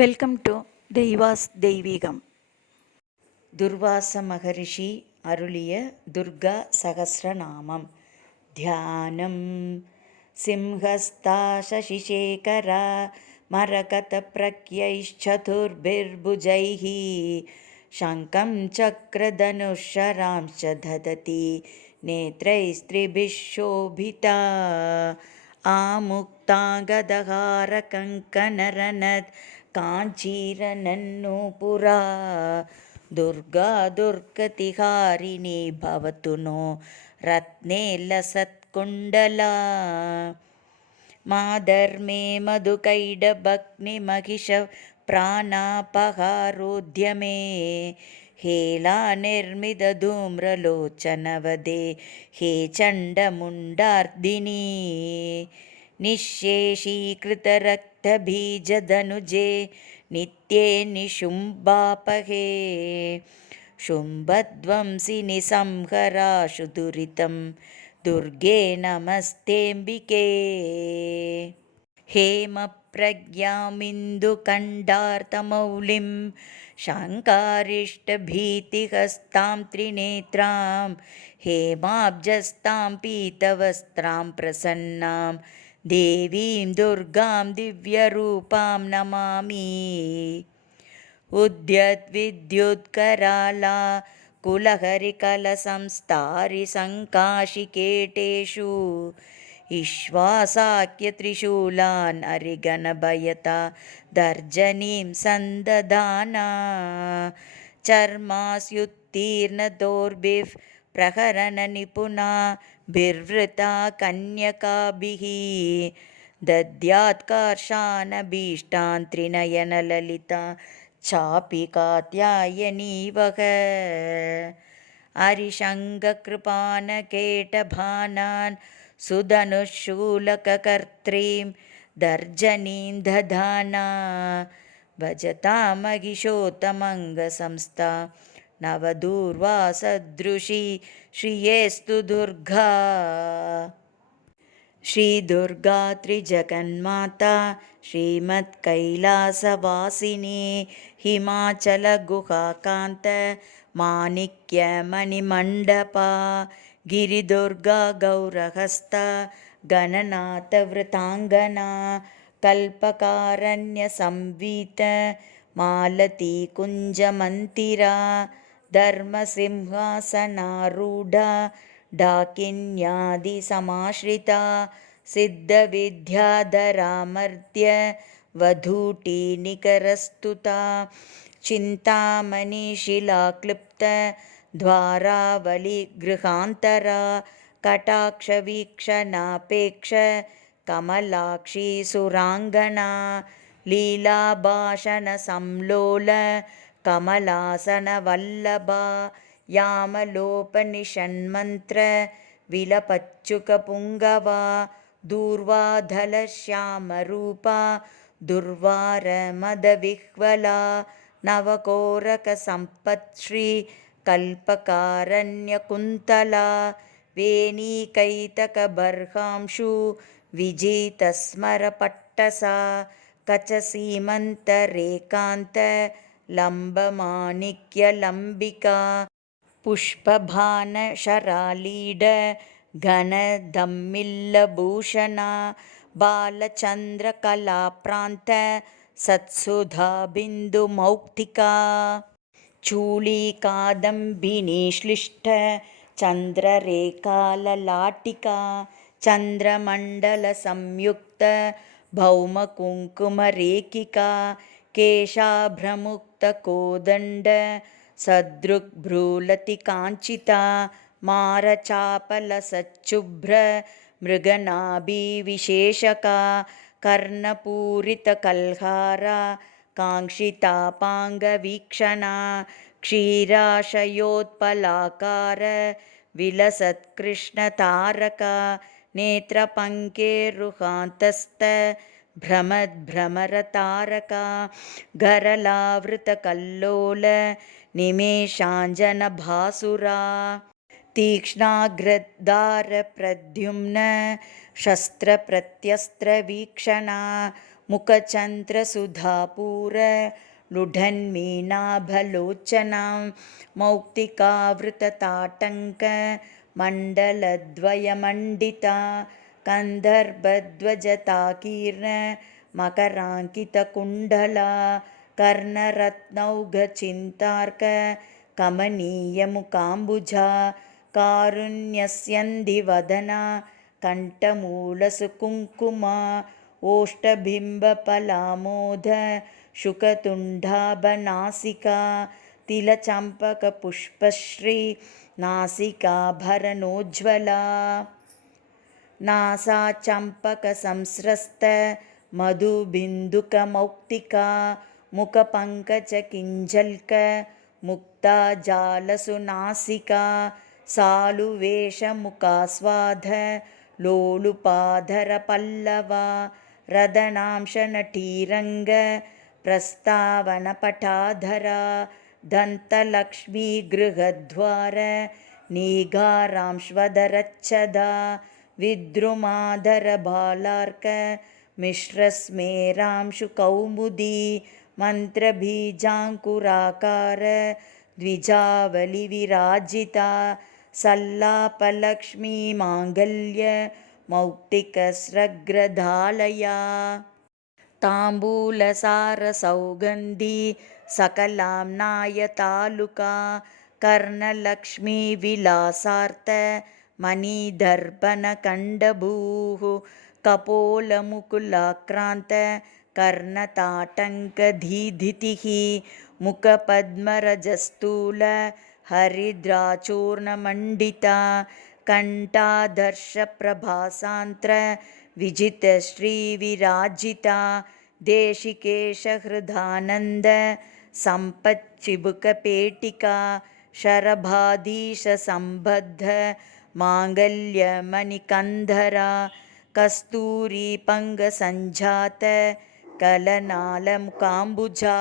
Welcome to தெய்வாஸ் தெய்வீகம். துர்வாச மகரிஷி அருளிய துர்கா சகஸ்ரநாமம். தியானம். சிம்ஹஸ்தா சசிசேகரா மரகத பிரக்யைச்சதுர்பிர்புஜைः சங்கம் சக்ரதனுஷராம்ச தததி நேத்ரைஸ்திரிபிः शोभिता आमुक्ताङ्गदहार कङ्कणरनत् काञ्चीरनन्नूपुरा दुर्गा दुर्गतिहारिणी भवतु नो रत्ने लसत्कुण्डला माधर्मे मधुकैडभग्निमहिष प्राणापहारोद्यमे हेला निर्मितधूम्रलोचनवदे हे चण्डमुण्डार्दिनी निःशेषीकृतरक्तबीजधनुजे नित्ये निशुम्भापहे शुम्भध्वंसिनि संहराशु दुरितं दुर्गे नमस्तेऽम्बिके हेमप्रज्ञामिन्दुकण्डार्तमौलिं शाङ्कारिष्टभीतिहस्तां त्रिनेत्रां हेमाब्जस्तां पीतवस्त्रां प्रसन्नां देवीं दुर्गां दिव्यरूपां नमामि उद्यद्विद्युत्कराला कुलहरिकलसंस्तारिसङ्काशिकेटेषु इश्वासाख्यत्रिशूलान् अरिगणभयता दर्जनीं सन्दधाना चर्मास्युत्तीर्णदोर्भिः प्रहरणनिपुणा बिर्वृता कन्यकाभिः दद्यात्कर्षानभीष्टान् त्रिनयनललिता चापि कात्यायनीवः अरिशङ्खकृपानकेटभानान् सुधनुशूलककर्त्रीं दर्जनीं दधाना भजतामहिषोत्तमङ्गसंस्था नवदूर्वासदृशी श्रियेस्तु दुर्गा श्रीदुर्गा त्रिजगन्माता श्रीमत्कैलासवासिनी हिमाचलगुहाकान्त माणिक्यमणिमण्डपा गिरिदुर्गा गौरहस्ता गणनाथवृताङ्गना कल्पकारण्यसंवीत मालती कुञ्जमन्तिरा धर्मसिंहासनारूढा डाकिन्यादिसमाश्रिता सिद्धविद्याधरामर्त्य वधूटिनिकरस्तुता चिन्तामणिशिलाक्लृप्त द्वारावलिगृहान्तरा कटाक्षवीक्षणापेक्ष कमलाक्षी सुराङ्गना लीलाभाषणसंलोल कमलासनवल्लभा यामलोपनिषन्मन्त्र विलपच्युकपुङ्गवा दूर्वाधलश्यामरूपा दुर्वारमदविह्वला नवकोरकसम्पत्श्री कल्पकारण्यकुन्तला वेणीकैतकबर्हांशु विजितस्मरपट्टसा कचसीमन्तरेकान्त लम्बमाणिक्यलम्बिका पुष्पभानशरालीड घनधम्मिल्लभूषणा बालचन्द्रकलाप्रान्त सत्सुधाबिन्दुमौक्तिका चूलीकादम्बिनी श्लिष्ट चन्द्ररेखाललाटिका चन्द्रमण्डलसंयुक्त भौमकुङ्कुमरेखिका केशाभ्रमुक्तकोदण्ड सदृग्भ्रूलतिकाञ्चिता मारचापलसच्छुभ्र मृगनाभिविशेषका कर्णपूरितकल्हारा काङ्क्षितापाङ्गवीक्षणा क्षीराशयोत्पलाकार विलसत्कृष्णतारका नेत्रपङ्केरुहान्तस्थ भ्रमद्भ्रमरतारका गरलावृतकल्लोल निमेषाञ्जनभासुरा तीक्ष्णाग्रदारप्रद्युम्न शस्त्रप्रत्यस्त्रवीक्षणा मुखचन्द्रसुधापूर लुढन्मीनाभलोचनां मौक्तिकावृतताटङ्कमण्डलद्वयमण्डिता कन्दर्पध्वजताकीर्ण मकराङ्कितकुण्डला कर्णरत्नौघचिन्तार्क कमनीयमुकाम्बुजा कारुण्यस्यन्धिवदना कण्ठमूलसुकुङ्कुमा ओष्ठबिम्बफलामोद शुकतुण्डाभनासिका तिलचम्पकपुष्पश्री नासिकाभरणोज्ज्वला नासाचम्पकसंस्रस्त मधुबिन्दुकमौक्तिका मुखपङ्कजकिञ्जल्क मुक्ताजालसुनासिका सालुवेषमुखास्वाद लोलुपाधरपल्लवा रदनांशनटीरङ्ग प्रस्तावनपटाधरा दन्तलक्ष्मीगृहद्वार नीगारांश्वदरच्छदा विद्रुमाधरबालार्क मिश्रस्मेरांशुकौमुदी मन्त्रबीजाङ्कुराकार द्विजावलिविराजिता सल्लापलक्ष्मीमाङ्गल्य मौक्तिकस्रग्रधालया ताम्बूलसारसौगन्धी सकलाम्नायतालुका कर्णलक्ष्मीविलासार्थ मणिदर्पणकण्डभूः कपोलमुकुलाक्रान्त कर्णताटङ्कधीधितिः मुखपद्मरजस्तूल हरिद्राचूर्णमण्डिता कण्ठादर्शप्रभासान्त्र विजितश्रीविराजिता देशिकेशहृदानन्द सम्पच्चिबुकपेटिका शरभाधीशसम्बद्ध माङ्गल्यमणिकन्धरा कस्तूरीपङ्गसञ्जात कलनालमुकाम्बुजा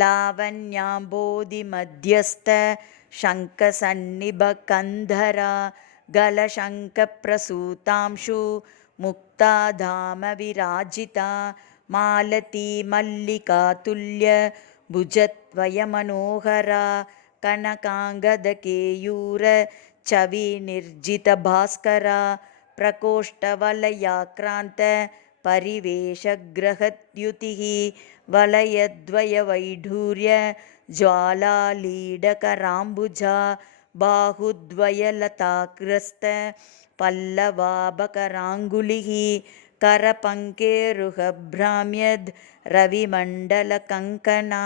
लावण्याम्बोधिमध्यस्थ शङ्खसन्निभकन्धरा गलशङ्खप्रसूतांशु मुक्ताधामविराजिता मालती मल्लिकातुल्य भुजद्वयमनोहरा कनकाङ्गदकेयूर चविनिर्जितभास्करा प्रकोष्ठवलयाक्रान्त परिवेशग्रहद्युतिः वलयद्वयवैढूर्य ज्वालालीडकराम्बुजा बाहुद्वयलताग्रस्त पल्लवाभकराङ्गुलिः करपङ्केरुहभ्राम्यद् रविमण्डलकङ्कणा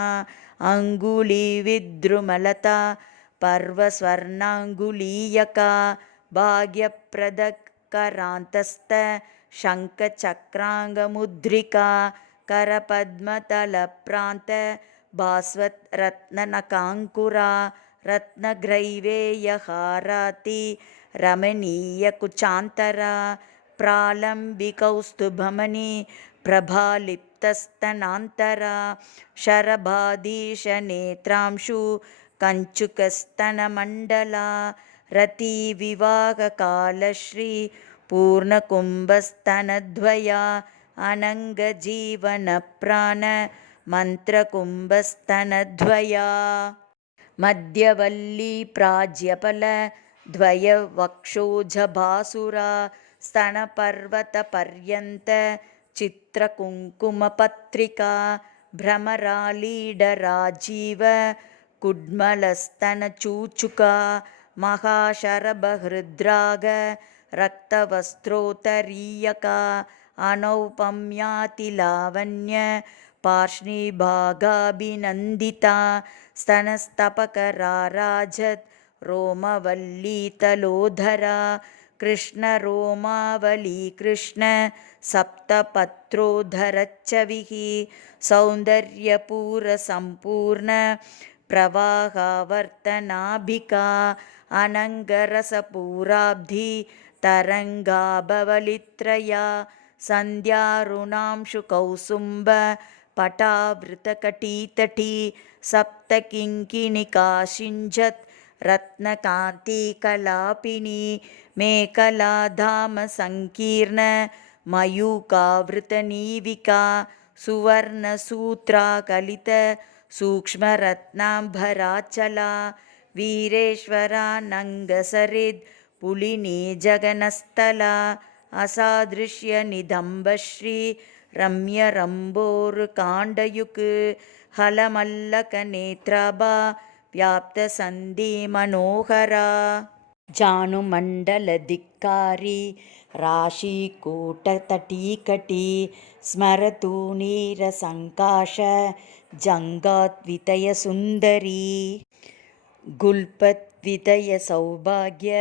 अङ्गुलीविद्रुमलता पर्वस्वर्णाङ्गुलीयका भाग्यप्रदकरान्तस्थ शङ्खचक्राङ्गमुद्रिका करपद्मतलप्रान्त भास्वरत्ननकाङ्कुरा रत्नग्रैवेयहाराति रमणीयकुचान्तरा प्रालम्बिकौस्तुभमणि प्रभालिप्तस्तनान्तरा शरभाधीशनेत्रांशु कञ्चुकस्तनमण्डला रतिविवाहकालश्री पूर्णकुम्भस्तनद्वया अनङ्गजीवनप्राण मन्त्रकुम्भस्तनद्वया मध्यवल्ली प्राज्यपल द्वयवक्षोजभासुरा स्तनपर्वतपर्यन्त चित्रकुङ्कुमपत्रिका भ्रमरालीडराजीव कुड्मलस्तनचूचुका महाशरभहृद्राग रक्तवस्त्रोत्तरीयका अनौपम्यातिलावण्य पार्ष्णिभागाभिनन्दिता स्तनस्तपकराराजत् रोमवल्लीतलोधरा कृष्णरोमावली कृष्ण सप्तपत्रोधरच्चविः सौन्दर्यपूरसम्पूर्ण प्रवाहावर्तनाभिका अनङ्गरसपूराब्धि तरङ्गाभवलित्रया सन्ध्यारुणांशुकौसुम्ब पटावृतकटीतटी सप्तकिङ्किणिकाशिञ्जत् रत्नकान्तिकलापिनी मेखलाधामसङ्कीर्ण मयूकावृतनीविका सुवर्णसूत्रा कलित सूक्ष्मरत्नाम्बराचला वीरेश्वरा नङ्गसरिद् पुलिनी जगनस्थला असादृश्य निदम्बश्री रम्यरम्भोरुकाण्डयुक् हलमल्लकनेत्राभा व्याप्तसन्धि मनोहरा जानुमण्डलधिक्कारी राशीकूटतटीकटी स्मरतु नीरसङ्काश जङ्गाद्वितयसुन्दरी गुल्पद्वितयसौभाग्य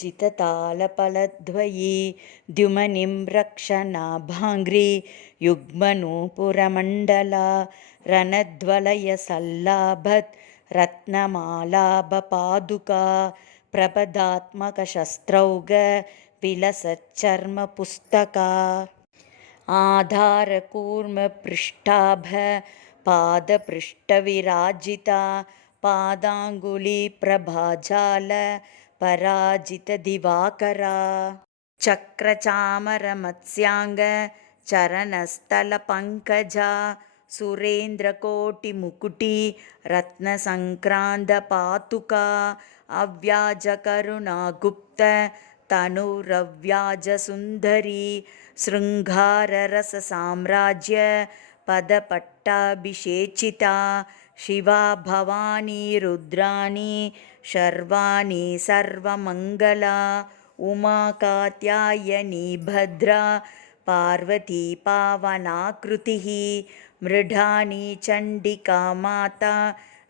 जिततालपलद्वयी द्युमनिं रक्षनाभाङ्घ्रि युग्मनूपुरमण्डला रणध्वलयसल्लाभत् रत्नमालाभपादुका प्रपदात्मकशस्त्रौघ विलसच्चर्मपुस्तका आधारकूर्मपृष्ठाभ पादपृष्ठविराजिता पादाङ्गुलिप्रभाजाल पराजितदिवाकरा चक्रचामरमत्स्याङ्ग चरणस्थलपङ्कजा सुरेन्द्रकोटिमुकुटी रत्नसङ्क्रान्तपातुका अव्याजकरुणागुप्त तनुरव्याजसुन्दरी शृङ्गाररससाम्राज्य पदपट्टाभिषेचिता शिवा भवानी रुद्राणी शर्वाणि सर्वमङ्गला उमा कात्यायनी भद्रा पार्वती पावनाकृतिः मृडानी चण्डिका माता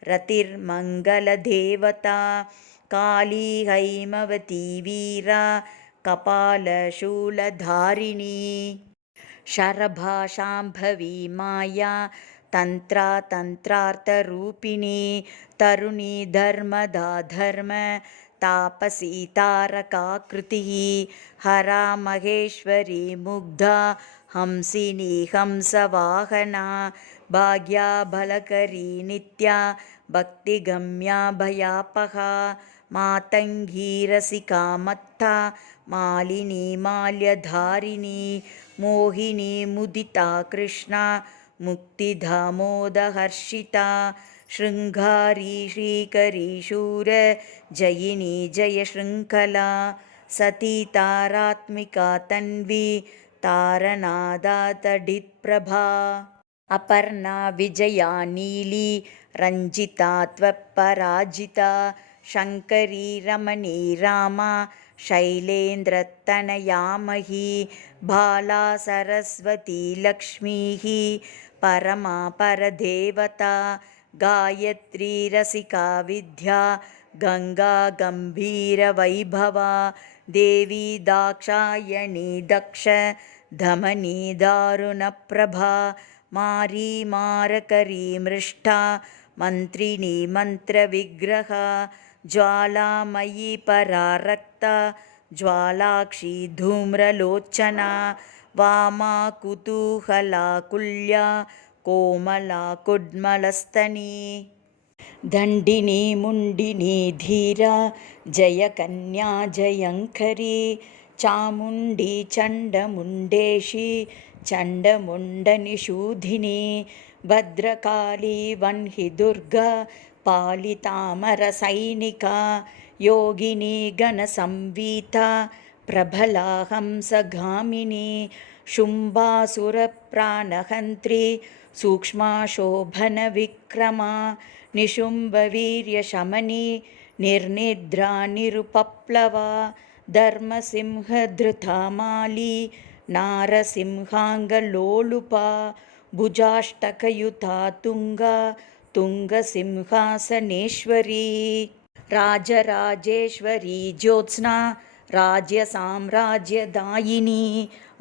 रतिर्मङ्गलदेवता काली हैमवती वीरा कपालशूलधारिणी शरभाषाम्भवी माया तन्त्रातन्त्रार्थरूपिणी तरुणी धर्मदा धर्म तापसी तारकाकृतिः हरा महेश्वरी मुग्धा हंसिनी हंसवाहना भाग्या बलकरी नित्या भक्तिगम्या भयापहा मातङ्गी रसिका मत्ता मालिनी माल्यधारिणी मोहिनी मुदिता कृष्णा मुक्तिधामोदहर्षिता शृङ्गारी श्रीकरी शूर जयिनी जयशृङ्खला सती तारात्मिका तन्वी तारनादातडित्प्रभा अपर्णा विजया नीली रञ्जिता त्वपराजिता शङ्करी रमणी रामा शैलेन्द्रतनयामही बाला सरस्वती लक्ष्मीः परमा परदेवता गायत्री रसिका विद्या गङ्गा गम्भीरवैभवा देवी दाक्षायणी दक्ष धमनी दारुणप्रभा मारी मारकरी मृष्टा मन्त्रिणी मन्त्रविग्रहा ज्वालामयी परारक्ता ज्वालाक्षी धूम्रलोचना वामा कुतूहलाकुल्या कोमला कुड्मलस्तनी दण्डिनी मुण्डिनी धीरा जयकन्या जयङ्करी चामुण्डी चण्डमुण्डेशी चण्डमुण्डनिषूधिनी भद्रकाली वह्नि दुर्गा पालितामरसैनिका योगिनी गणसंवीता प्रबला हंसगामिनी शुम्भासुरप्राणहन्त्री सूक्ष्मा शोभनविक्रमा निशुम्भवीर्यशमनी निर्निद्रा निरुपप्लवा धर्मसिंहधृतामाली नारसिंहाङ्गलोलुपा भुजाष्टकयुता तुङ्गा तुङ्गसिंहासनेश्वरी राजराजेश्वरी ज्योत्स्ना राज्यसाम्राज्यदायिनी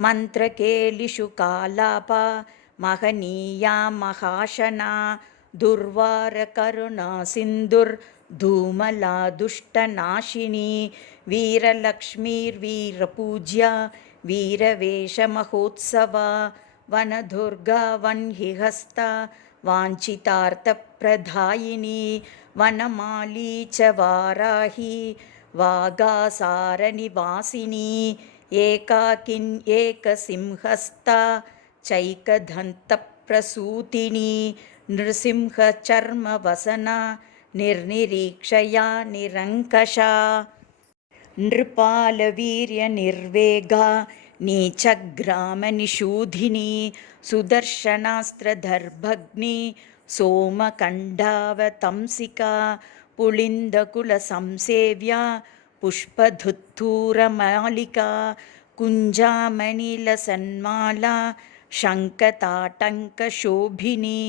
मन्त्रकेलिषु कालापा महनीया महाशना दुर्वारकरुणा सिन्धुर्धूमला दुष्टनाशिनी वीरलक्ष्मीर्वीरपूज्या वीरवेषमहोत्सवा वनदुर्गा वह्निहस्ता वाञ्छितार्थप्रदायिनी वनमाली च वाराही वागासारनिवासिनी एकाकिन् एकसिंहस्था चैकदन्तप्रसूतिनी नृसिंहचर्मवसना निर्निरीक्षया निरङ्कषा नृपालवीर्यनिर्वेगा नीचग्रामनिषूधिनी सुदर्शनास्त्रदर्भग्नि सोमकण्डावतंसिका पुलिन्दकुलसंसेव्या पुष्पधुत्थूरमालिका कुञ्जामणिलसन्माला शङ्खताटङ्कशोभिनी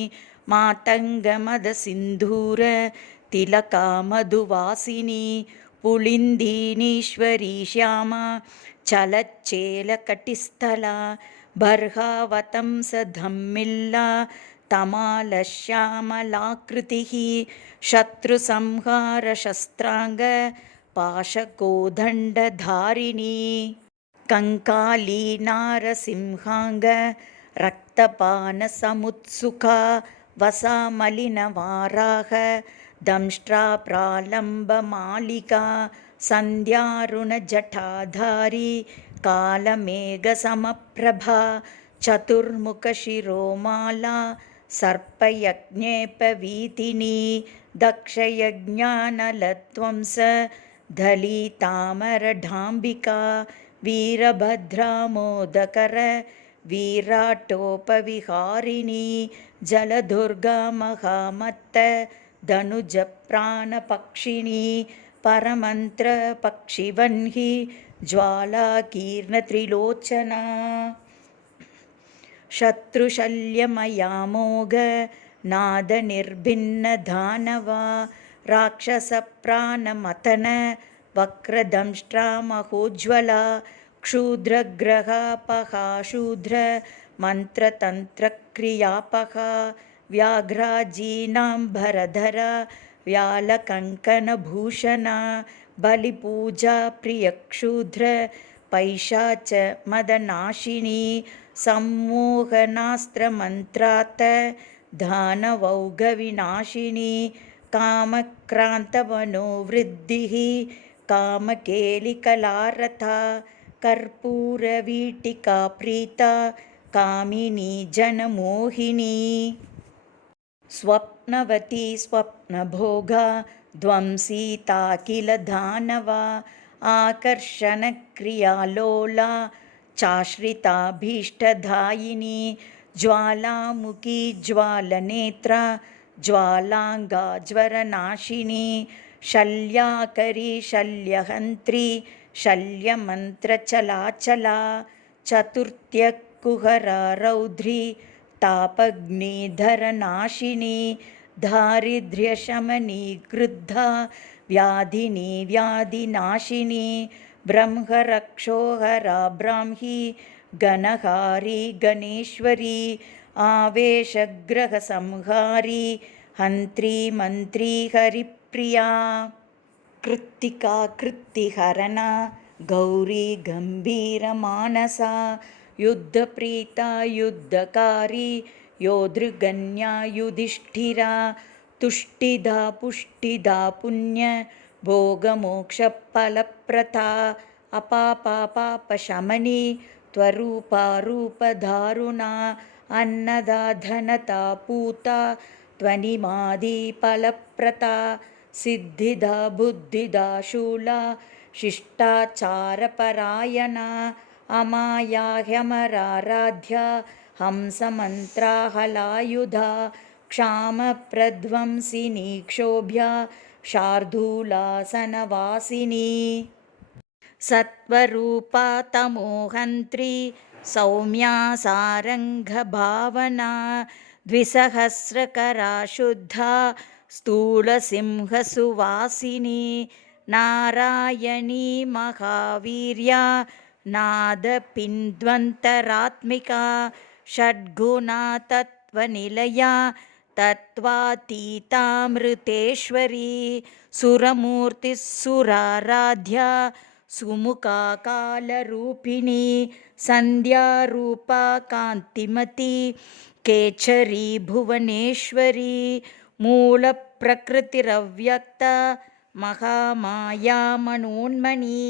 मातङ्गमदसिन्धूर तिलका मधुवासिनी पुलिन्दीनीश्वरी श्यामा चलच्चेलकटिस्थला बर्हावतंसधम्मिल्ला तमालश्यामलाकृतिः शत्रुसंहारशस्त्राङ्ग पाशकोदण्डधारिणी कङ्काली नारसिंहाङ्ग रक्तपानसमुत्सुका वसामलिनवाराह दंष्ट्राप्रालम्बमालिका सन्ध्यारुणजटाधारी कालमेघसमप्रभा चतुर्मुखशिरोमाला सर्पयज्ञेपवीतिनी दक्षयज्ञानलध्वंस दलितामरढाम्बिका वीरभद्रामोदकर विराटोपविहारिणी जलदुर्गा महामत्त धनुजप्राणपक्षिणी परमन्त्रपक्षिवह्नि ज्वालाकीर्णत्रिलोचना शत्रुशल्यमयामोघ नादनिर्भिन्नदानवा राक्षसप्राणमथन वक्रदंष्ट्रामहोज्ज्वला क्षुद्रग्रहापहा शूद्र मन्त्रतन्त्रक्रियापहा व्याघ्राजीनाम्बरधरा व्यालकङ्कणभूषणा बलिपूजा प्रियक्षुद्र पैशाच मदनाशिनी सम्मोहनास्त्रमन्त्रात् दानवौघविनाशिनी कामक्रान्तमनोवृद्धिः कामकेलिकलारथा कर्पूरवीटिका प्रीता कामिनी जनमोहिनी स्वप्नवती स्वप्नभोगा ध्वंसीता किल दानवा आकर्षणक्रियालोला चाश्रिताभीष्टदायिनी ज्वालामुखी ज्वालनेत्रा ज्वालाङ्गा ज्वरनाशिनी शल्याकरी शल्यहन्त्री शल्यमन्त्रचलाचला चतुर्थ्यकुहरा रौद्री तापग्निधरनाशिनी दारिद्र्यशमनी गृद्धा व्याधिनी व्याधिनाशिनी ब्रह्मरक्षोहरा ब्राह्मी गणहारी गणेश्वरी आवेशग्रहसंहारी हन्त्री मन्त्री हरिप्रिया कृत्तिका कृत्तिहरणा गौरी गम्भीरमानसा युद्धप्रीता युद्धकारी योधृगन्या युधिष्ठिरा तुष्टिदा पुष्टिदा पुण्य भोगमोक्षफलप्रदा अपापापापशमनी त्वरूपा रूपधारुणा अन्नदा धनता पूता त्वनिमादिफलप्रदा सिद्धिदा बुद्धिदा शूला शिष्टाचारपरायणा अमाया ह्यमराराध्या हंसमन्त्राहलायुधा क्षामप्रध्वंसिनी क्षोभ्या शार्दूलासनवासिनी सत्वरूपा तमोहन्त्री सौम्या सारङ्गभावना द्विसहस्रकरा शुद्धा स्थूलसिंहसुवासिनी नारायणी महावीर्या नादपिन्द्वन्तरात्मिका षड्गुणा तत्त्वनिलया तत्त्वातीतामृतेश्वरी सुरमूर्तिः सुराराध्या सुमुखा कालरूपिणी सन्ध्यारूपा कान्तिमती केचरी भुवनेश्वरी मूलप्रकृतिरव्यक्ता महामाया मनोन्मणी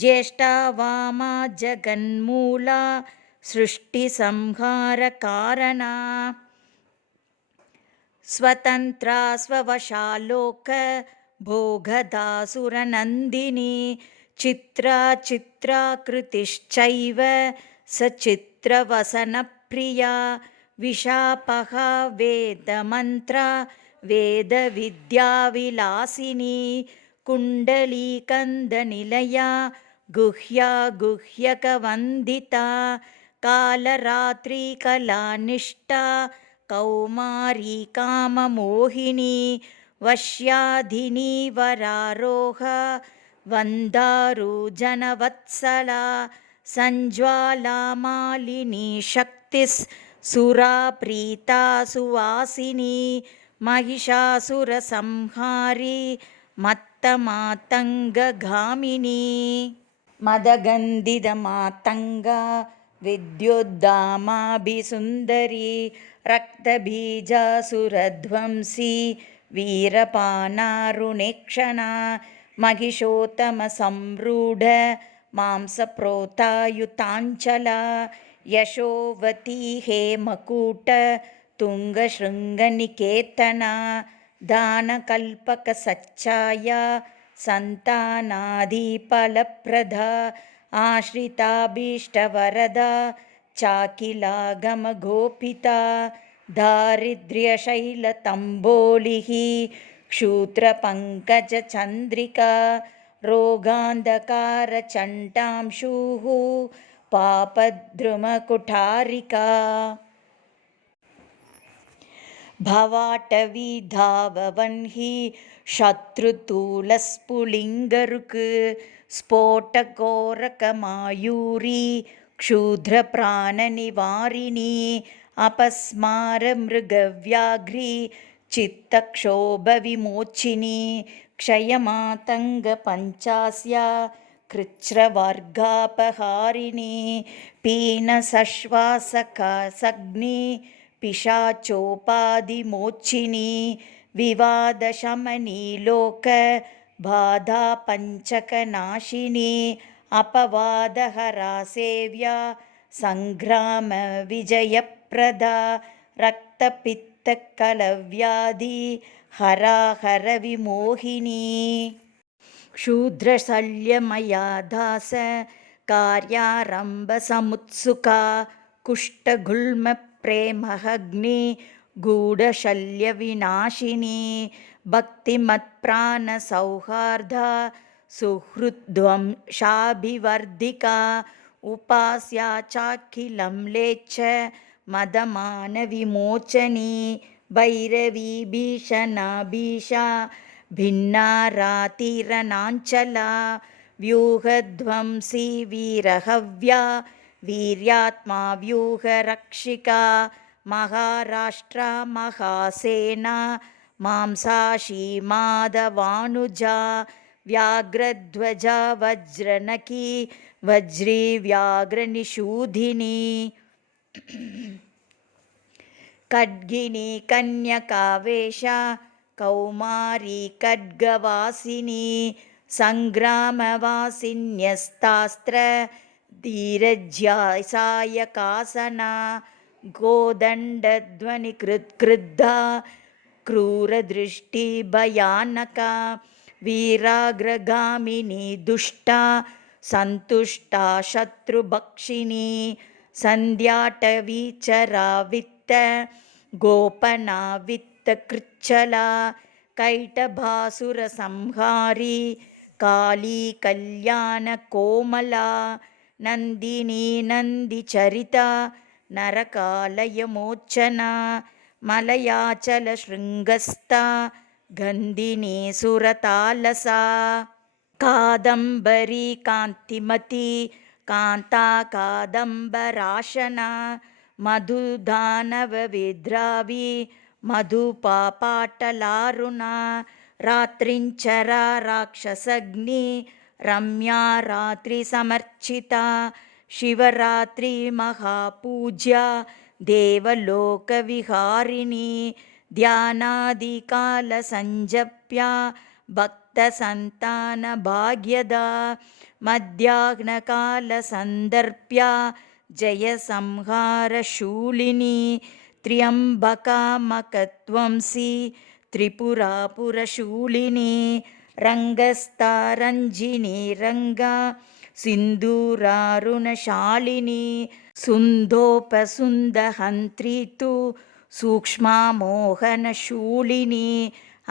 ज्येष्ठा वामा जगन्मूला सृष्टिसंहारकारणा स्वतन्त्रा स्ववशालोक भोगदासुरनन्दिनी चित्रा चित्राकृतिश्चैव सचित्रवसनप्रिया विशापहा वेदमन्त्रा वेदविद्याविलासिनी कुण्डलीकन्दनिलया गुह्या गुह्यकवन्दिता कालरात्रिकलानिष्ठा कौमारी काममोहिनी वश्याधिनी वरारोह वन्दारुजनवत्सला सञ्ज्वालामालिनी शक्तिस्सुरा प्रीता सुवासिनी महिषासुरसंहारी मत्तमातङ्गगामिनी मदगन्धितमातङ्गा विद्युद्दामाभिसुन्दरी रक्तबीजासुरध्वंसी वीरपानारुणेक्षणा महिषोत्तमसंरूढ मांसप्रोतायुताञ्चला यशोवती हेमकूट तुङ्गशृङ्गनिकेतना दानकल्पकसच्चाया सन्तानादिफलप्रदा आश्रिताभीष्टवरदा चाकिलागमगोपिता दारिद्र्यशैलतम्बोलिः क्षूत्रपङ्कजचन्द्रिका रोगान्धकारचण्डांशुः पापद्रुमकुठारिका भवाटवी धाववह्नि शत्रुतूलस्फुलिङ्गरुक् स्फोटकोरकमायूरी क्षुद्रप्राणनिवारिणी अपस्मारमृगव्याघ्री चित्तक्षोभविमोचिनी क्षयमातङ्गपञ्चास्या कृच्छ्रवर्गापहारिणी पीनसश्वासकासग्नि पिशाचोपाधिमोचिनी विवादशमनी लोकबाधा पञ्चकनाशिनी अपवादहरा सेव्या सङ्ग्रामविजयप्रदा रक्तपित्तकलव्याधि हराहरविमोहिनी क्षूद्रशल्यमया दास कार्यारम्भसमुत्सुका कुष्ठगुल्मप्रेमहग्नि गूढशल्यविनाशिनी भक्तिमत्प्राणसौहार्दा सुहृद्वंशाभिवर्धिका उपास्या चाखिलं लेच्छ मदमानविमोचनी भैरवी भीषणाभीषा भिन्ना रातिरनाञ्चला व्यूहध्वंसी वीरहव्या वीर्यात्मा व्यूहरक्षिका महाराष्ट्रा महासेना मांसाशी माधवानुजा व्याघ्रध्वजा वज्रनकी वज्री व्याघ्रनिषूधिनी खड्गिनी कन्यकावेशा कौमारी खड्गवासिनी सङ्ग्रामवासिन्यस्तास्त्र धीरज्यासायकासना गोदण्डध्वनिकृद्धा क्रूरदृष्टिभयानका वीराग्रगामिनी दुष्टा सन्तुष्टा शत्रुभक्षिणी सन्ध्याटवीचरा वित्त गोपना वित्तकृच्छला कैटभासुरसंहारी काली कल्याणकोमला नन्दिनी नन्दिचरिता नरकालयमोचना मलयाचलशृङ्गस्था गन्धिनी सुरतालसा कादम्बरी कान्तिमती कान्ता कादम्बराशना मधुदानवविद्रावी मधुपापाटलारुणा रात्रिञ्चरा राक्षसग्नि रम्या रात्रिसमर्चिता शिवरात्रि महापूज्या देवलोकविहारिणी ध्यानादिकालसञ्जप्या भक्तसन्तानभाग्यदा मध्याह्नकालसन्दर्प्या जयसंहारशूलिनी त्र्यम्बकामकत्वंसि त्रिपुरापुरशूलिनी रङ्गस्था रञ्जिनी रङ्गा सिन्दूरारुणशालिनी सुन्दोपसुन्दहन्त्री तु सूक्ष्मा मोहनशूलिनी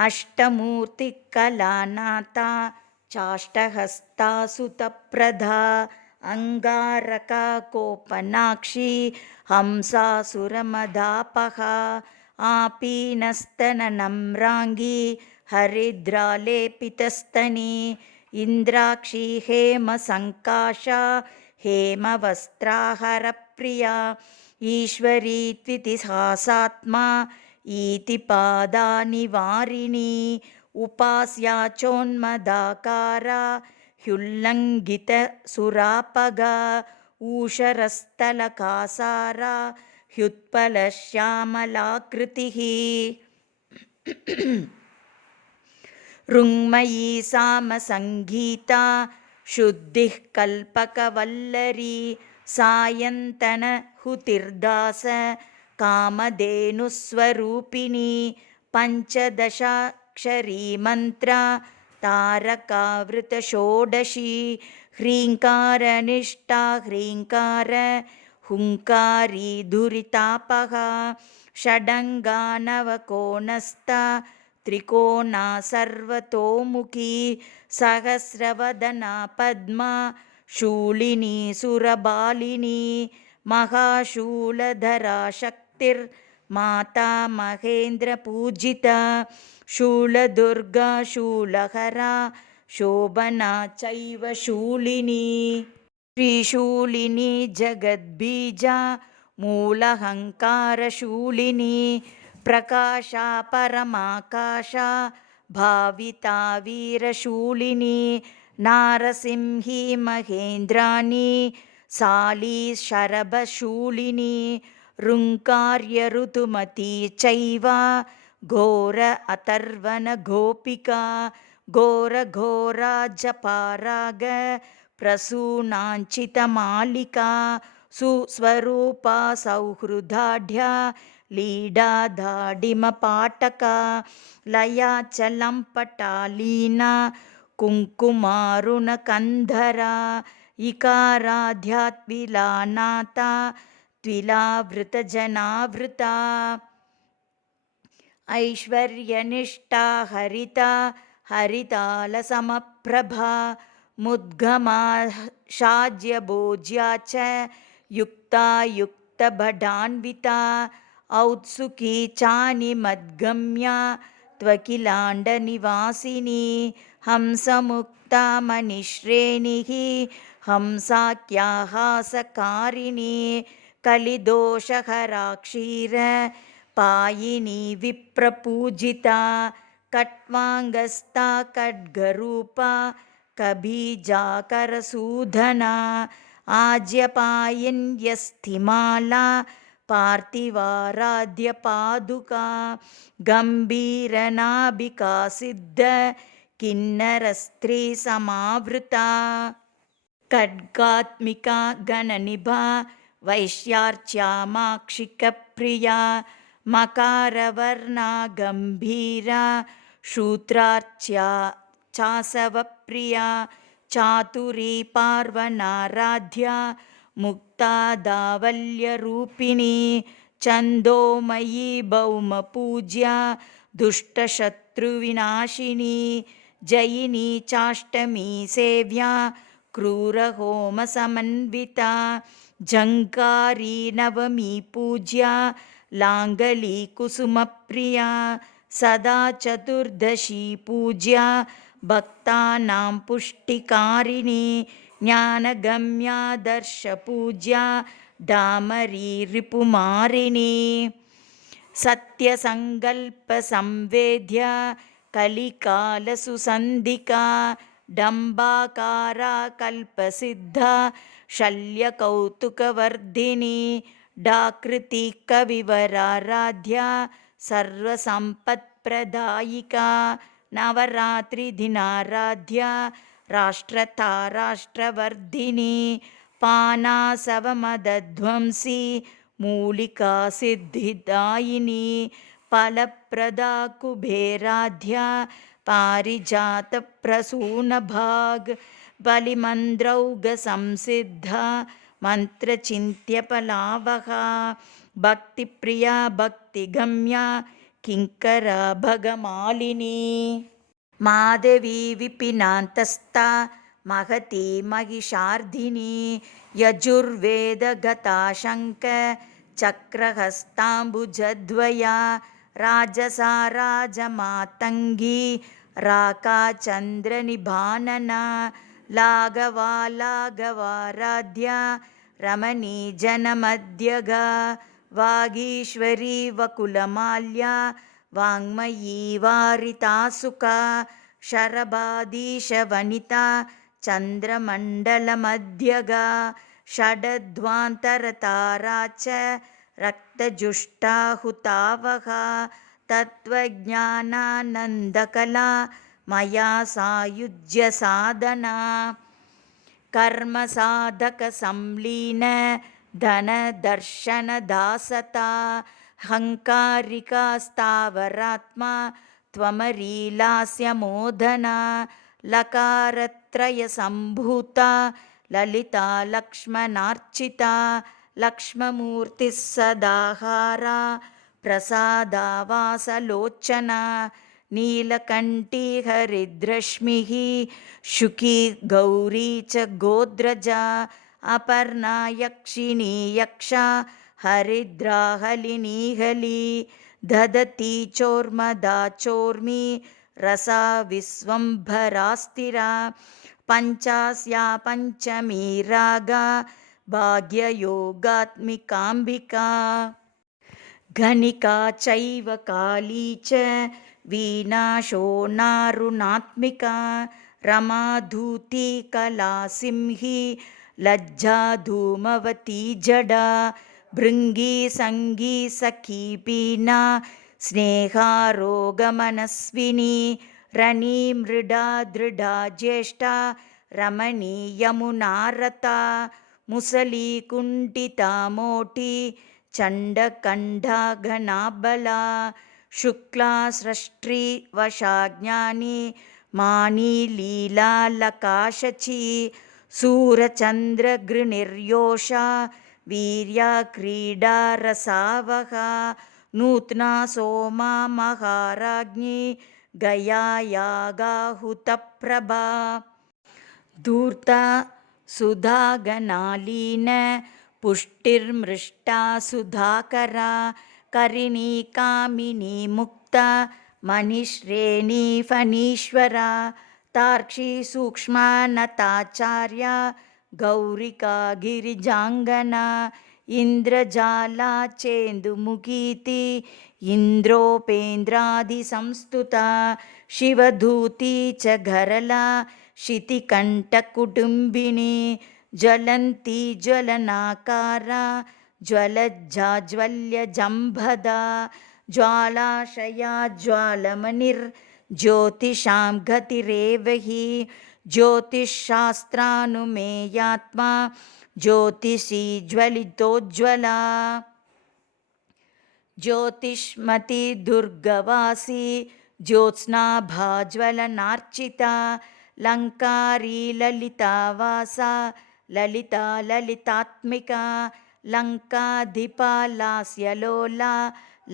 अष्टमूर्तिकलानाथा चाष्टहस्ता सुतप्रधा अङ्गारका कोपनाक्षी हंसासुरमदापहा आपीनस्तननम्राङ्गी हरिद्रालेपितस्तनी इन्द्राक्षी हेमसङ्काशा हेमवस्त्राहरप्रिया ईश्वरी त्वितिहासात्मा ईतिपादानिवारिणी उपास्या चोन्मदाकारा ह्युल्लङ्घितसुरापगा ऊषरस्थलकासारा ह्युत्पलश्यामलाकृतिः ऋङ्मयी सामसङ्गीता शुद्धिः कल्पकवल्लरी सायन्तनहुतिर्दास कामधेनुस्वरूपिणी पञ्चदशाक्षरी मन्त्रा तारकावृतषोडशी ह्रीङ्कारनिष्ठा ह्रीङ्कार हुङ्कारी दुरितापहा षडङ्गा नवकोणस्था त्रिकोणा सर्वतोमुखी सहस्रवदना पद्मा शूलिनी सुरबालिनी महाशूलधरा शक्तिर्माता महेन्द्रपूजिता शूलदुर्गा शूलहरा शोभना चैव शूलिनी श्रीशूलिनी जगद्बीजा मूलहङ्कारशूलिनी प्रकाशा परमाकाशा भाविता वीरशूलिनी नारसिंही महेन्द्राणी साली शरभशूलिनी ऋङ्कार्यऋतुमती चैव घोर अथर्वणगोपिका घोरघोराजपाराग प्रसूनाञ्चितमालिका सुस्वरूपा सौहृदाढ्या लीडाधाडिमपाटका लयाचलम्पटालीना कुङ्कुमारुणकन्धरा इकाराध्यात्विलानाथा त्विलावृतजनावृता ऐश्वर्यनिष्ठा हरिता हरितालसमप्रभा मुद्गमा शाज्यभोज्या च युक्ता युक्तभटान्विता औत्सुकी चानिमद्गम्या त्वकिलाण्डनिवासिनी हंसमुक्ता मणिश्रेणिः हंसाख्याहासकारिणी कलिदोषहरा क्षीर पायिनी विप्रपूजिता कट्वाङ्गस्था खड्गरूपा कबीजाकरसूदना आज्यपायन्यस्थिमाला पार्थिवाराध्यपादुका गम्भीरनाभिका सिद्ध किन्नरस्त्रीसमावृता खड्गात्मिका गणनिभा वैश्यार्च्यामाक्षिकप्रिया मकारवर्णा गम्भीरा शूद्रार्च्या चासवप्रिया चातुरी पार्वणाराध्या मुक्ता दावल्यरूपिणी छन्दोमयी भौमपूज्या दुष्टशत्रुविनाशिनी जयिनी चाष्टमी सेव्या क्रूरहोमसमन्विता झङ्कारी नवमी पूज्या लाङ्गली कुसुमप्रिया सदा चतुर्दशी पूज्या भक्तानां पुष्टिकारिणी ज्ञानगम्या दर्शपूज्या डामरी रिपुमारिणी सत्यसङ्कल्पसंवेद्या कलिकालसुसन्धिका डम्बाकारा कल्पसिद्धा शल्यकौतुकवर्धिनी डाकृति कविवराराध्या सर्वसम्पत्प्रदायिका नवरात्रिदिनाराध्या राष्ट्रता राष्ट्रवर्धिनी पानासवमदध्वंसी मूलिका सिद्धिदायिनी फलप्रदा कुबेराध्या पारिजातप्रसूनभाग् बलिमन्द्रौघसंसिद्धा मन्त्रचिन्त्यफलावहा भक्तिप्रिया भक्तिगम्या किङ्करा भगमालिनी माधवी विपिनान्तस्था महती महिषार्धिनी यजुर्वेदगता शङ्ख चक्रहस्ताम्बुजद्वया राजसा राजमातङ्गी राकाचन्द्रनिभानना लाघवा लाघवाराध्या रमणी जनमध्यगा वागीश्वरी वकुलमाल्या वाङ्मयी वारितासुका शरभाधीशवनिता चन्द्रमण्डलमध्यगा षडध्वान्तरतारा च रक्तजुष्टाहुतावहा तत्त्वज्ञानानन्दकला मया सायुज्य साधना कर्मसाधकसंलीन धनदर्शनदासता हङ्कारिका स्थावरात्मा त्वमरीलास्यमोदना लकारत्रयसम्भूता ललिता लक्ष्मणार्चिता लक्ष्ममूर्तिः सदाहारा प्रसादावासलोचना नीलकण्ठी हरिद्रश्मिः शुकी गौरी च गोद्रजा अपर्णा यक्षिणी यक्षा हरिद्राहलिनीहली ददती चोर्मदा चोर्मी रसा विश्वम्भरास्तिरा पञ्चास्या पञ्चमी रागा भाग्ययोगात्मिकाम्बिका गणिका चैव काली च वीणा शोणारुणात्मिका रमा धूती कला सिंही लज्जा धूमवती जडा भृङ्गी सङ्गी सखी पीना स्नेहारोगमनस्विनी ரணி मृडा दृढा ज्येष्ठा रमणी यमुनारता मुसली कुण्ठिता मोटी चण्डकण्ठा घनाबला शुक्ला सृष्टि वशाज्ञानी मानी लीला लकाशची सूरचन्द्रगृणिर्योषा वीर्या क्रीडा रसावहा नूत्ना सोमा महाराज्ञी गया यागाहुतप्रभा धूर्ता सुधागनालीन पुष्टिर्मृष्टा सुधाकरा करिणी कामिनी मुक्ता मणिश्रेणी फणीश्वरा तार्क्षी सूक्ष्मा नताचार्या गौरिका गिरिजाङ्गना इन्द्रजाला चेन्दुमुखीति इन्द्रोपेन्द्रादिसंस्तुता शिवधूती च घरला शितिकण्ठकुटुम्बिनी ज्वलन्ती ज्वलनाकारा ज्वलज्जाज्वल्यजम्भदा ज्वालाशया ज्वालमणिर्ज्योतिषां गतिरेव हि ज्योतिषशास्त्रानुमेयात्मा ज्योतिषी ज्वलितोज्ज्वला ज्योतिष्मती दुर्गवासी ज्योत्स्नाभाज्वलनार्चिता लङ्कारी ललितावासा ललिता ललितात्मिका लङ्काधिपा लास्यलोला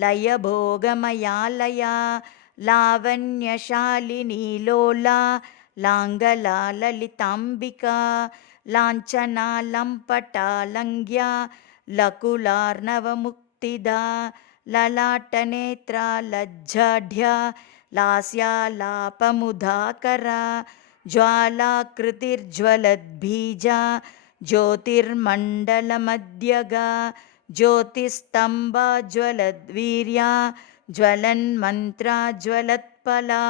लयभोगमयालया लावण्यशालिनी लोला लाङ्गला ललिताम्बिका लाञ्छना लम्पटा लङ्घ्या लकुलार्णवमुक्तिदा ललाटनेत्रा लज्जाढ्या लास्यालापमुदाकरा ज्वालाकृतिर्ज्वलद्बीजा ज्योतिर्मण्डलमध्यगा ज्योतिस्तम्भा ज्वलद्वीर्या ज्वलन्मन्त्रा ज्वलत्फला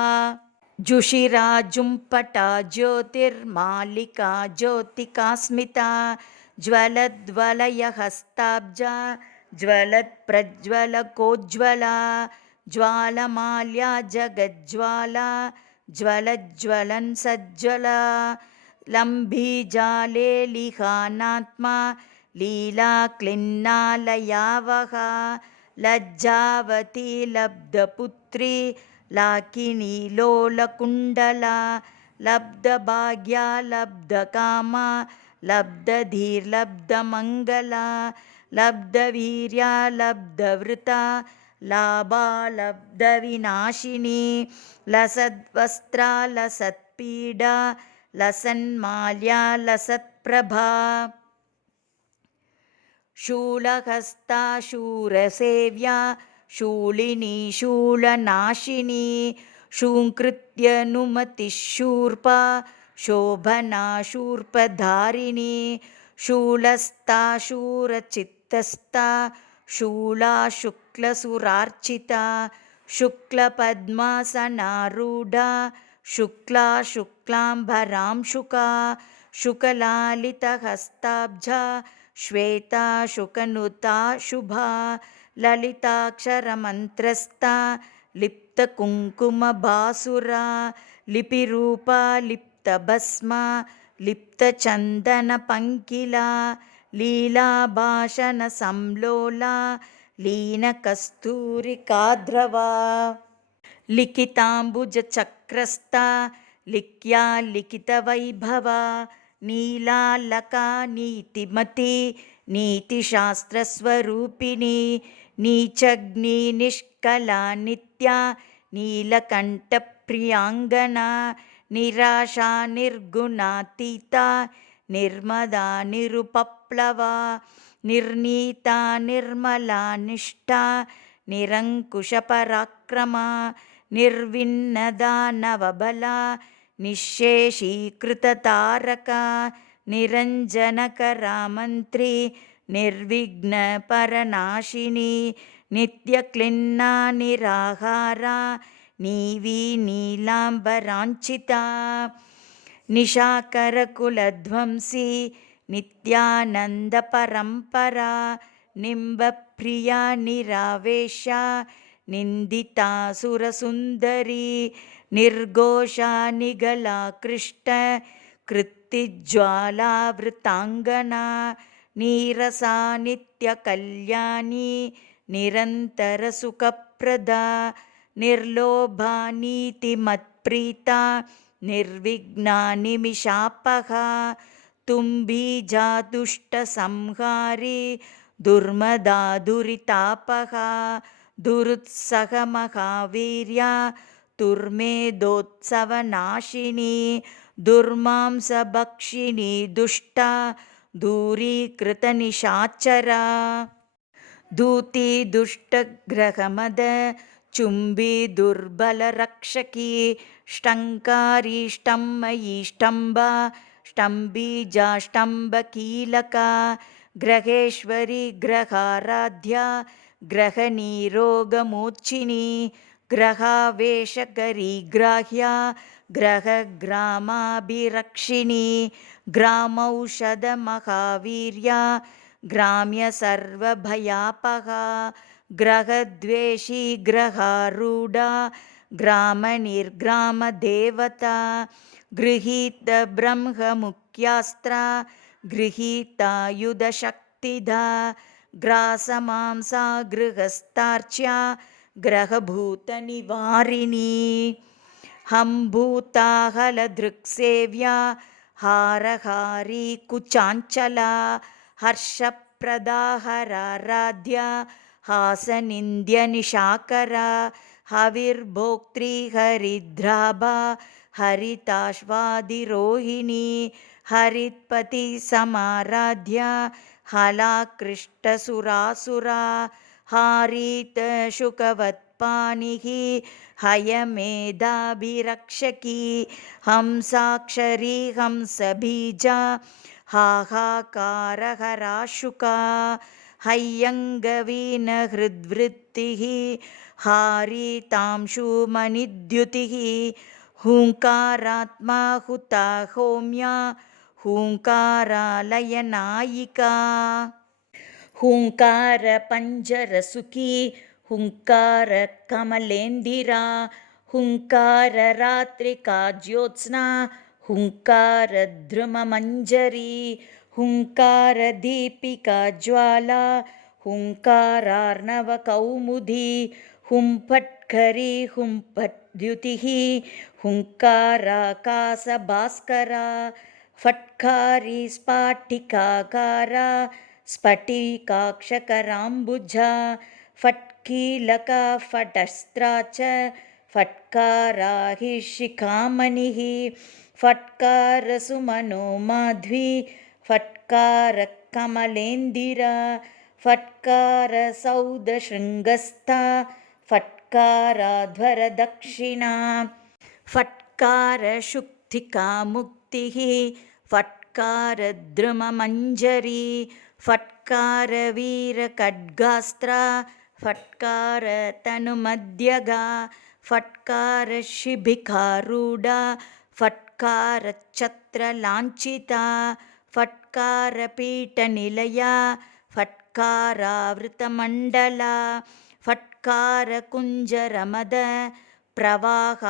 जुषिरा जुम्पटा ज्योतिर्मालिका ज्योतिकास्मिता ज्वलद्वलयहस्ताब्जा ज्वलत्प्रज्वलकोज्ज्वला ज्वालमाल्या जगज्ज्वाला ज्वलज्ज्वलन् सज्ज्वला लम्भीजाले लिहानात्मा लीलाक्लिन्नालयावः लज्जावती लब्धपुत्री लाकिनी लोलकुण्डला लब्धभाग्या लब्धकामा लब्धधीर्लब्धमङ्गला लब्धवीर्या लब्धवृता लाभा लब्धविनाशिनी लसद्वस्त्रा लसत्पीडा लसन्माल्या लसत्प्रभा शूलहस्ता शूरसेव्या शूलिनी शूलनाशिनी शूङ्कृत्यनुमतिः शूर्पा शोभना शूर्पधारिणी शूलस्ता शूरचित्तस्था शूला शुक्लसुरार्चिता शुक्लपद्मासनारूढा शुक्ला शुक्लाम्बरांशुका शुकलालितहस्ताब्जा श्वेता शुकनुता शुभा ललिताक्षरमन्त्रस्था लिप्तकुङ्कुमभासुरा लिपिरूपा लिप्तभस्मा लिप्तचन्दनपङ्किला लीलाभाषणसंलोला लीनकस्तूरिकाद्रवा लिखिताम्बुजचक्रस्था लिख्या लिखितवैभवा नीलालका नीतिमती नीतिशास्त्रस्वरूपिणी नीचग्नि निष्कला नित्या नीलकण्ठप्रियाङ्गना निराशा निर्गुणातीता निर्मदा निरुपप्लवा निर्नीता निर्मला निष्ठा निरङ्कुशपराक्रमा निर्विन्नदा नवबला निःशेषीकृततारका निरञ्जनकरा मन्त्री निर्विघ्नपरनाशिनी नित्यक्लिन्ना निराहारा नीवी नीलाम्बराञ्चिता निशाकरकुलध्वंसी नित्यानन्दपरम्परा निम्बप्रिया निरावेशा निन्दिता सुरसुन्दरी निर्घोषा निगला कृष्ट कृत्तिज्वालावृताङ्गना नीरसा नित्यकल्याणी निरन्तरसुखप्रदा निर्लोभा नीतिमत्प्रीता निर्विघ्ना निमिषापहा तुम्बीजा दुष्टसंहारी दुर्मदा दुरितापहा दुरुत्सहमहावीर्या दुर्मेधोत्सवनाशिनी दुर्मांसभक्षिणी दुष्टा दूरीकृतनिशाचरा दूती दुष्टग्रहमद चुम्बी दुर्बलरक्षकी ष्टङ्कारी ष्टम्मयी ष्टम्बा ष्टम्बीजा ष्टम्बकीलका ग्रहेश्वरी ग्रहाराध्या ग्रहनीरोगमोचिनी ग्रहावेशकरी ग्राह्या ग्रहग्रामाभिरक्षिणी ग्रामौषधमहावीर्या ग्राम्यसर्वभयापहा ग्रहद्वेषी ग्रहारूढा ग्रामनिर्ग्रामदेवता गृहीतब्रह्ममुख्यास्त्रा गृहीतायुधशक्तिधा ग्रासमांसा गृहस्थार्च्या ग्रहभूतनिवारिणी हम्भूताहलदृक्सेव्या हारहारी कुचाञ्चला हर्षप्रदाहराराध्या हासनिन्द्यनिशाकरा हविर्भोक्त्री हरिद्राभा हरिताश्वादिरोहिणी हरित्पतिसमाराध्या हलाकृष्टसुरासुरा हारीतशुकवत्पाणिः हयमेधाभिरक्षकी हंसाक्षरी हंसबीजा हाहाकारहराशुका हय्यङ्गवीनहृद्वृत्तिः हारीतांशुमणिद्युतिः हुङ्कारात्मा हुता होम्या हुङ्कारालयनायिका हुङ्कारपञ्जरसुखी हुङ्कारकमलेन्दिरा हुङ्काररात्रिका ज्योत्स्ना हुङ्कारद्रुममञ्जरी हुङ्कारदीपिका ज्वाला हुङ्कारार्णवकौमुदी हुंफट्करी हुंफद्युतिः हुङ्काराकाशभास्करा फट्कारी स्फाटिकाकारा स्फटिकाक्षकराम्बुजा फट्कीलका फटस्त्रा च फट्कारा हि शिखामणिः फट्कारसुमनो माध्वी फट्कारकमलेन्दिरा फट्कारसौधशृङ्गस्था फट्काराध्वरदक्षिणा फट्कारशुक्तिका मुक्तिः फट्कारद्रुममञ्जरी फट्कारवीरखड्गास्त्रा फट्कारतनुमध्यगा फट्कारशिबिकारूढा फट्कारच्छत्रलाञ्छिता फट्कारपीठनिलया फट्कारावृतमण्डला फट्कारकुञ्जरमद प्रवाहापाललोचना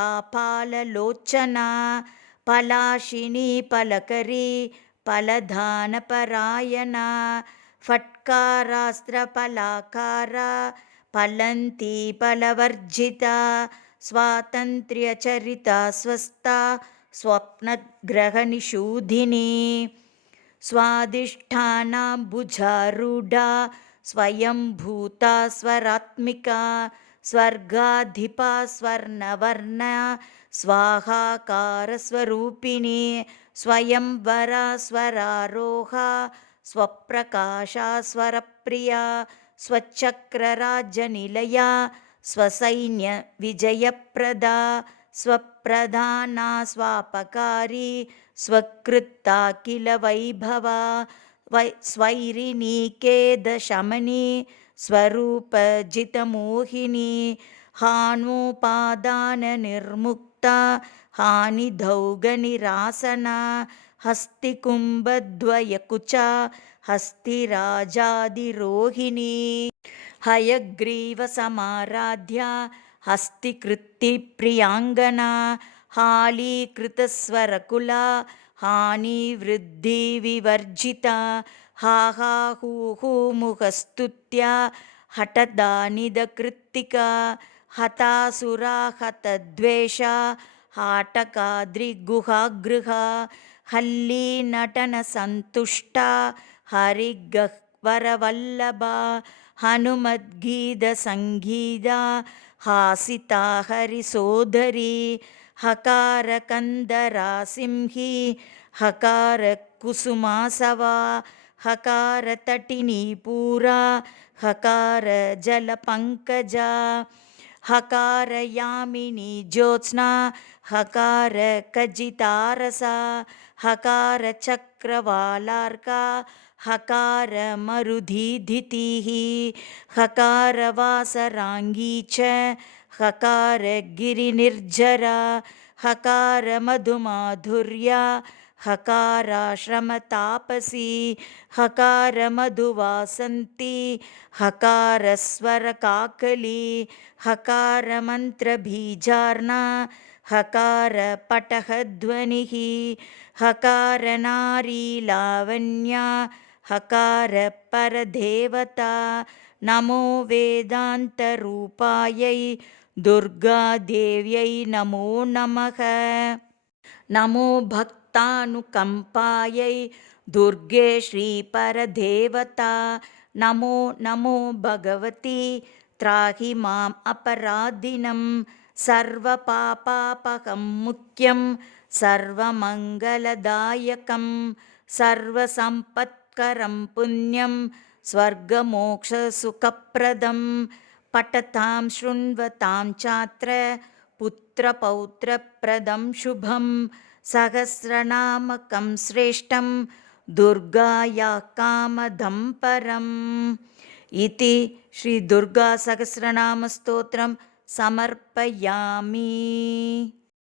पलाशिनी पलकरी फलदानपरायणा फट्कारास्त्रफलाकारा फलन्ती फलवर्जिता स्वातन्त्र्यचरिता स्वस्था स्वप्नग्रहनिषूदिनी स्वाधिष्ठानाम्बुजारूढा स्वयंभूता स्वरात्मिका स्वर्गाधिपा स्वर्णवर्णा स्वाहाकारस्वरूपिणी स्वयंवरा स्वरारोहा स्वप्रकाशा स्वरप्रिया स्वचक्रराजनिलया स्वसैन्यविजयप्रदा स्वप्रधाना स्वापकारी स्वकृता किल वैभवा स्वैरिणीकेदशमनी स्वरूपजितमोहिनी हानोपादाननिर्मुक्ता हानिधौगनिरासना हस्तिकुम्भद्वयकुचा हस्तिराजादिरोहिणी हयग्रीवसमाराध्या हस्तिकृत्तिप्रियाङ्गना हालीकृतस्वरकुला हानिवृद्धिविवर्जिता हाहाहूमुखस्तुत्या हठदानिदकृत्तिका हतासुरा हतद्वेषा हाटकाद्रिगुहागृहा हल्लीनटनसन्तुष्टा हरिगह्वरवल्लभा हनुमद्गीतसङ्गीता हासिता हरिसोदरी हकारकन्दरासिंही हकारकुसुमासवा हकारतटिनीपूरा हकारजलपङ्कजा हकारयामिनी ज्योत्स्ना हकारकजितारसा हकारचक्रवालार्का हकारमरुधीधितिः हकारवासराङ्गी च हकारगिरिनिर्झरा हकारमधुमाधुर्या हकाराश्रमतापसी हकारमधुवासन्ती हकारस्वरकाकली हकारमन्त्रबीजार्णा हकारपटहध्वनिः हकारनारीलावण्या हकारपरदेवता नमो वेदान्तरूपायै दुर्गादेव्यै नमो नमः नमो भक्तानुकम्पायै दुर्गे श्रीपरदेवता नमो नमो भगवती त्राहि माम् अपराधिनं सर्वपापापहं मुख्यं सर्वमङ्गलदायकं सर्वसम्पत्करं पुण्यं स्वर्गमोक्षसुखप्रदं पठतां शृण्वतां चात्र पुत्रपौत्रप्रदं शुभं सहस्रनामकं श्रेष्ठं दुर्गायाः कामदं परम् इति श्री दुर्गा सहस्रनामस्तोत्रं समर्पयामि।